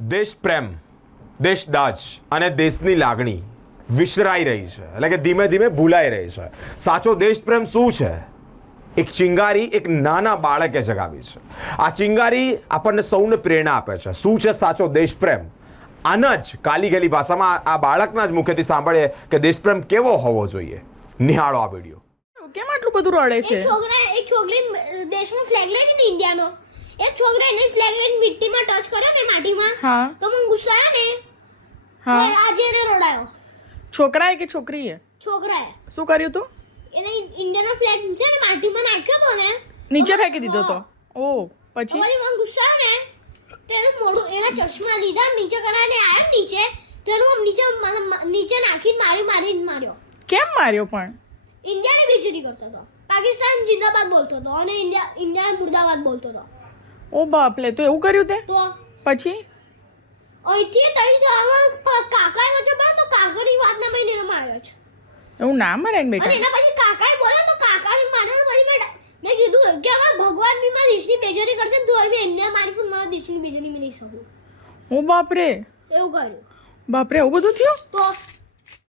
દેશ પ્રેમ દેશદાજ અને દેશની લાગણી વિસરાઈ રહી છે. એટલે કે ધીમે ધીમે ભૂલાઈ રહી છે. સાચો દેશ પ્રેમ શું છે? એક ચિંગારી એક નાના બાળકે જગાવી છે. આ ચિંગારી આપણને સૌને પ્રેરણા આપે છે. શું છે સાચો દેશ પ્રેમ? આના જ કાલી ગેલી ભાષામાં આ બાળકના જ મુખેથી સાંભળીએ કે દેશપ્રેમ કેવો હોવો જોઈએ. નિહાળો આ વીડિયો. કેમ આટલું બધું રડે છે? એક છોકરા એક છોકરી દેશનો ફ્લેગ લઈને ઇન્ડિયાનો એક છોકરા એને ફ્લેગ લઈને મિટ્ટીમાં ટચ કર્યો ને માટીમાં હા. તો મને ગુસ્સો આવ્યો ને હા. આજે એને રોડાયો. છોકરાએ કે છોકરીએ? છોકરાએ. શું કર્યું તું? એને ઇન્ડિયાનો ફ્લેગ છે ને માટીમાં નાખ્યો તો ને નીચે ફેંકી દીધો તો? ઓ પછી? પછી મને ગુસ્સો આવ્યો ને તેનું મોઢું એના ચશ્મા લીધા નીચે કરાવીને આયો નીચે તેનું આમ નીચે નીચે નાખીને મારી મારીને માર્યો. કેમ માર્યો પણ? ઇન્ડિયાની બીજી કરતો હતો. પાકિસ્તાન જિંદાબાદ બોલતો હતો અને ઇન્ડિયા ઇન્ડિયા મુર્દાબાદ બોલતો હતો. ઓ બાપલે તો એવું કર્યું તે? તો? પછી? અહીંથી તઈ જાવા કાકાએ વચ્ચે બોલે તો કાકાની વાત ના મહિને માર્યો છે. એવું ના મરે ને અને બેટા એના પછી કાકાએ બોલે તો કાકાને માર્યો તો પછી મેં મેં કીધું કે હવે ભગવાન બી મારી દેશની બેજરી કરશે તો હવે એમને મારી પણ મારા દિશની બેજરી મેં નહીં સહું. ઓ બાપરે એવું કર્યું. બાપરે એવું બધું થયું? તો?